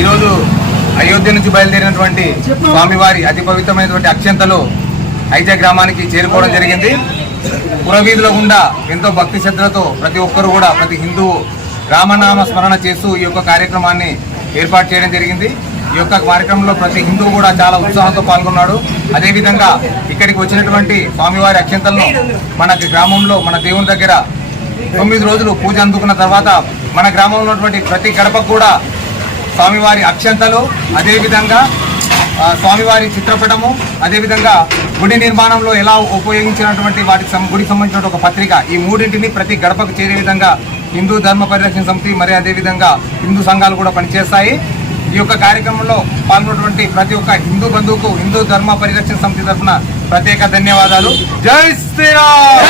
ఈరోజు అయోధ్య నుంచి బయలుదేరినటువంటి స్వామివారి అతి పవిత్రమైనటువంటి అక్షంతలు ఐజా గ్రామానికి చేరుకోవడం జరిగింది. పురవీధుల గుండా ఎంతో భక్తి శ్రద్ధలతో ప్రతి ఒక్కరు కూడా ప్రతి హిందువు రామనామ స్మరణ చేస్తూ ఈ యొక్క కార్యక్రమాన్ని ఏర్పాటు చేయడం జరిగింది. ఈ యొక్క కార్యక్రమంలో ప్రతి హిందువు కూడా చాలా ఉత్సాహంతో పాల్గొన్నాడు. అదేవిధంగా ఇక్కడికి వచ్చినటువంటి స్వామివారి అక్షంతలను మన గ్రామంలో మన దేవుని దగ్గర తొమ్మిది రోజులు పూజ అందుకున్న తర్వాత మన గ్రామంలో ఉన్నటువంటి ప్రతి గడపకు కూడా స్వామివారి అక్షంతలు అదేవిధంగా స్వామివారి చిత్రపటము అదేవిధంగా గుడి నిర్మాణంలో ఎలా ఉపయోగించినటువంటి వాటికి సం- గుడికి సంబంధించిన ఒక పత్రిక ఈ మూడింటిని ప్రతి గడపకు చేరే విధంగా హిందూ ధర్మ పరిరక్షణ సమితి మరి అదేవిధంగా హిందూ సంఘాలు కూడా పనిచేస్తాయి. ఈ యొక్క కార్యక్రమంలో పాల్గొన్నటువంటి ప్రతి ఒక్క హిందూ బంధువుకు హిందూ ధర్మ పరిరక్షణ సమితి తరఫున ప్రత్యేక ధన్యవాదాలు. జై శ్రీరామ్!